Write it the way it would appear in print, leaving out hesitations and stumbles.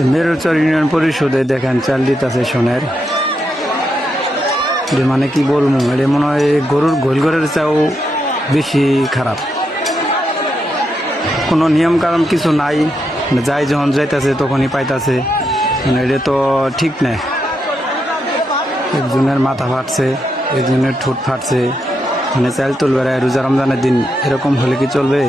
মেরুচর union পরিষদে দেখেন চাল দিতেছে সোনের, যে মানে কি বলবো, এটা মনে হয় গরুর গোলঘরের চাও বেশি খারাপ। কোনো নিয়ম কারণ কিছু নাই, যাই যখন যাইতেছে তখনই পাইতেছে, মানে এটা তো ঠিক নাই। একজনের মাথা ফাটছে, একজনের ঠোঁট ফাটছে, মানে চাল তুলবে রোজা রমজানের দিন, এরকম হলে কি চলবে?